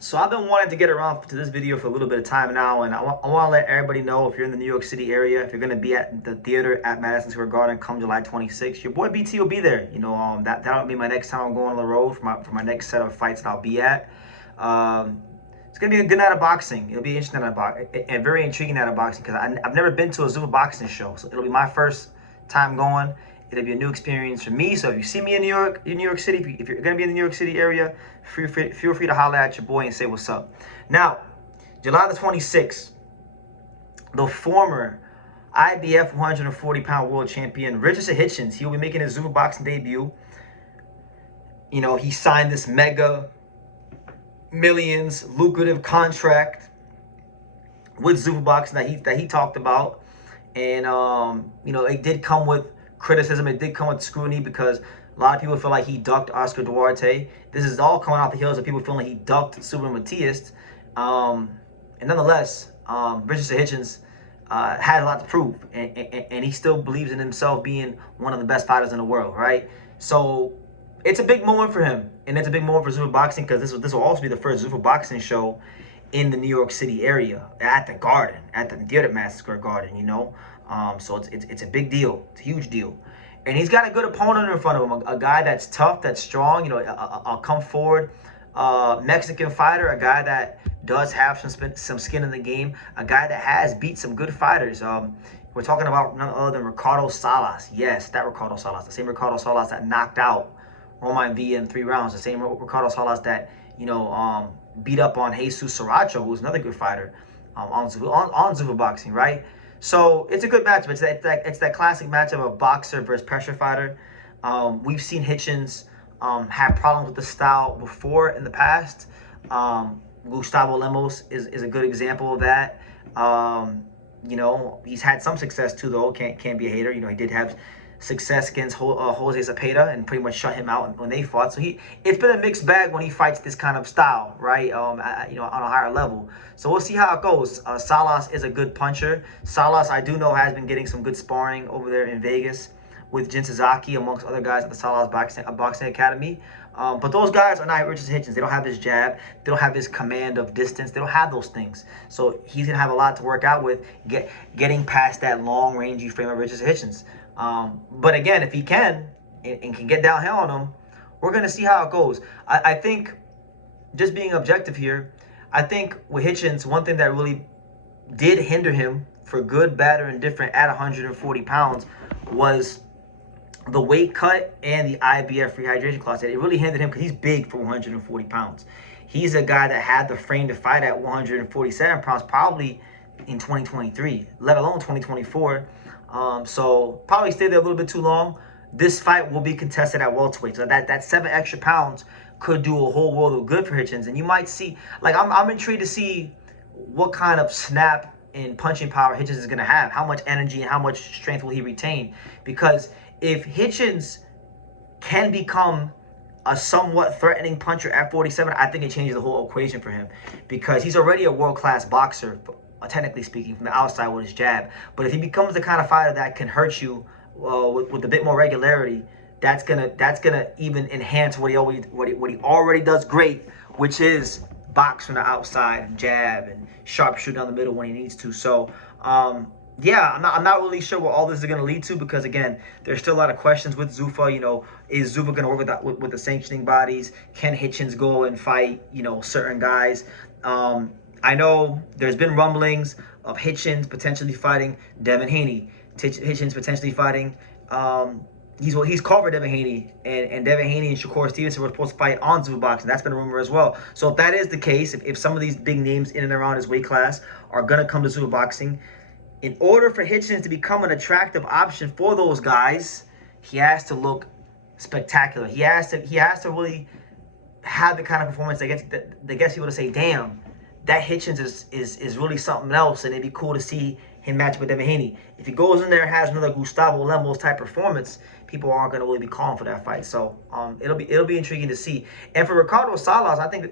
So I've been wanting to get around to this video for a little bit of time now, and I want to let everybody know, if you're in the New York City area, if you're going to be at the theater at Madison Square Garden come July 26th, your boy BT will be there. That'll be my next time I'm going on the road for my next set of fights that I'll be at. It's going to be a good night of boxing. It'll be interesting and very intriguing night of boxing, because I've never been to a Zuffa Boxing show, so it'll be my first time going. It'll be a new experience for me. So if you see me in New York City, if you're going to be in the New York City area, feel free to holler at your boy and say what's up. Now, July the 26th, the former IBF 140-pound world champion Richardson Hitchins, he will be making his Zuffa Boxing debut. He signed this mega millions lucrative contract with Zuffa Boxing that he talked about, and it did come with criticism. It did come with scrutiny, because a lot of people feel like he ducked Oscar Duarte. This is all coming off the heels of people feeling like he ducked Super Matias. And nonetheless, Richardson Hitchins had a lot to prove, and he still believes in himself being one of the best fighters in the world, right? So it's a big moment for him, and it's a big moment for Zuffa Boxing, because this will also be the first Zuffa Boxing show in the New York City area at the Garden, at the theater at Madison Square Garden. So it's a big deal. It's a huge deal. And he's got a good opponent in front of him, a guy that's tough, that's strong, a come forward Mexican fighter, a guy that does have some skin in the game, a guy that has beat some good fighters. We're talking about none other than Ricardo Salas. Yes, that Ricardo Salas, the same Ricardo Salas that knocked out Romain Villa in 3 rounds, the same Ricardo Salas that beat up on Jesus Sriracha, who's another good fighter on Zuffa Boxing, right? So it's a good matchup. It's that classic matchup of boxer versus pressure fighter. We've seen Hitchens have problems with the style before in the past. Gustavo Lemos is a good example of that. He's had some success too, though. Can't be a hater. He did have success against Jose Zapata and pretty much shut him out when they fought. So it's been a mixed bag when he fights this kind of style, right? On a higher level. So we'll see how it goes. Salas is a good puncher. Salas, I do know, has been getting some good sparring over there in Vegas with Jin Sasaki, amongst other guys at the Salas Boxing Academy. But those guys are not Richardson Hitchens. They don't have his jab. They don't have his command of distance. They don't have those things. So he's going to have a lot to work out with, getting past that long-rangey frame of Richardson Hitchens. But again, if he can and can get downhill on him, we're going to see how it goes. I think, just being objective here, I think with Hitchens, one thing that really did hinder him, for good, bad, or indifferent, at 140 pounds was the weight cut and the IBF rehydration clause. It really hindered him because he's big for 140 pounds. He's a guy that had the frame to fight at 147 pounds probably in 2023, let alone 2024. So probably stayed there a little bit too long. This fight will be contested at welterweight, so that 7 extra pounds could do a whole world of good for Hitchens. And you might see, I'm intrigued to see what kind of snap and punching power Hitchens is going to have. How much energy and how much strength will he retain? Because if Hitchens can become a somewhat threatening puncher at 47, I think it changes the whole equation for him, because he's already a world-class boxer, technically speaking, from the outside with his jab. But if he becomes the kind of fighter that can hurt you with a bit more regularity, that's gonna even enhance what he already does great, which is box from the outside and jab and sharpshoot down the middle when he needs to. So yeah, I'm not really sure what all this is going to lead to, because again, there's still a lot of questions with Zuffa. Is Zuffa going to work with the sanctioning bodies? Can Hitchens go and fight certain guys? I know there's been rumblings of Hitchens potentially fighting Devin Haney. Hitchens potentially fighting he's covered Devin Haney, and Devin Haney and Shakur Stevenson were supposed to fight on Zuffa Boxing. That's been a rumor as well. So if that is the case, if some of these big names in and around his weight class are going to come to Zuffa Boxing, in order for Hitchens to become an attractive option for those guys, he has to look spectacular. He has to really have the kind of performance that gets people to say, damn, that Hitchens is really something else, and it'd be cool to see him match with Devin Haney. If he goes in there and has another Gustavo Lemos type performance, people aren't going to really be calling for that fight. So it'll be intriguing to see. And for Ricardo Salas, I think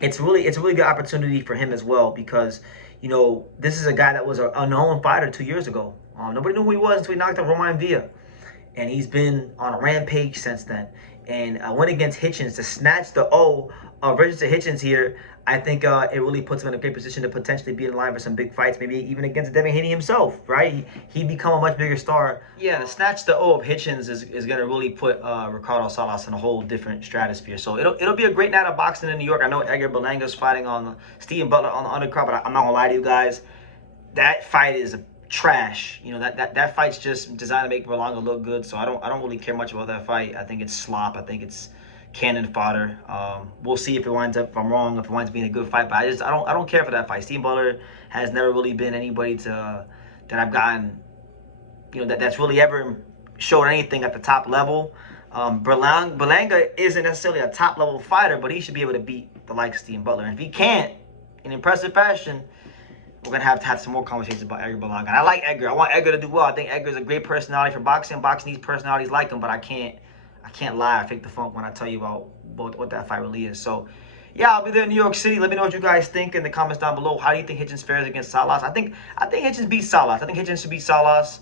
it's a really good opportunity for him as well, because this is a guy that was an unknown fighter 2 years ago. Nobody knew who he was until he knocked out Romain Villa. And he's been on a rampage since then. and win against Hitchens to snatch the O of Richardson Hitchins here. I think it really puts him in a great position to potentially be in line for some big fights, maybe even against Devin Haney himself, right? He become a much bigger star. Yeah, to snatch the O of Hitchens is going to really put Ricardo Salas in a whole different stratosphere. So it'll be a great night of boxing in New York. I know Edgar Belanga's fighting on Stephen Butler on the undercard, but I'm not going to lie to you guys. That fight is trash. You know, that fight's just designed to make Berlanga look good. So I don't really care much about that fight. I think it's slop. I think it's cannon fodder. We'll see if it winds up, if I'm wrong, if it winds up being a good fight. But I don't care for that fight. Steve Butler has never really been anybody that I've gotten, you know, that's really ever showed anything at the top level. Berlanga isn't necessarily a top level fighter, but he should be able to beat the likes of Steve Butler. And if he can't, in impressive fashion, we're going to have some more conversations about Edgar Berlanga. And I like Edgar. I want Edgar to do well. I think Edgar's a great personality for boxing. Boxing needs personalities like him, but I can't lie. I fake the funk when I tell you about what that fight really is. So, yeah, I'll be there in New York City. Let me know what you guys think in the comments down below. How do you think Hitchens fares against Salas? I think Hitchens beats Salas. I think Hitchens should beat Salas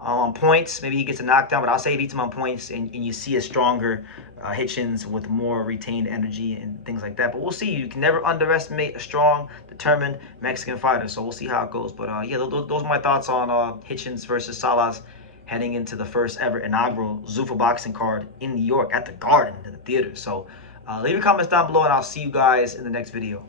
on points. Maybe he gets a knockdown, but I'll say he beats him on points, and you see a stronger Hitchens with more retained energy and things like that. But we'll see. You can never underestimate a strong, determined Mexican fighter. So we'll see how it goes. But yeah, those are my thoughts on Hitchens versus Salas heading into the first ever inaugural Zuffa Boxing card in New York at the Garden, in the theater. So leave your comments down below, and I'll see you guys in the next video.